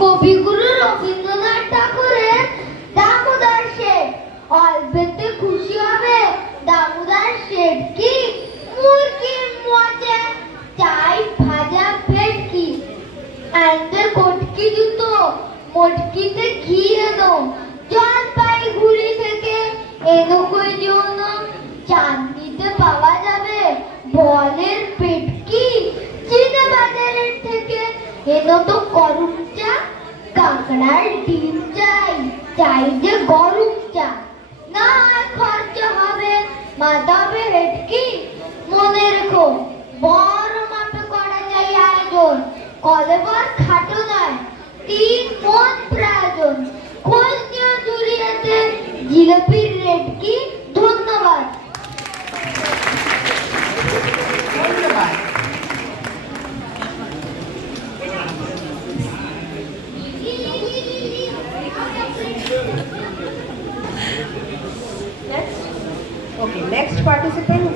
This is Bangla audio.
কবিগুরু রবীন্দ্রনাথ ঠাকুরের দামোদর শেঠ। অল্পেতে খুশি হবে দামোদর শেঠ কি? মুরগির মজা চাই ভাজা ভেটকি। আনন্দের কটকি জুতো মটকিতে ঘি এনো। জলপাইগুড়ি থেকে এনো কই জন্য চাঁদনিতে পাওয়া যাবে বলের পেটকি। চিনে বাজারের থেকে এনো তো গরম চা। কাঁকড়ার ডিম চাই চাই যে গরম চা। না খরচা হবে মাতাবে হেটকি। মনে রেখো বড় মাপে করা যায় আয়োজন। কলেবর খাটো নয় 3 মন প্রয়োজন। খোঁজ নিয়ে জুড়িয়েছে জিলাপির রেট কি? ধন্যবাদ। Okay, next participant.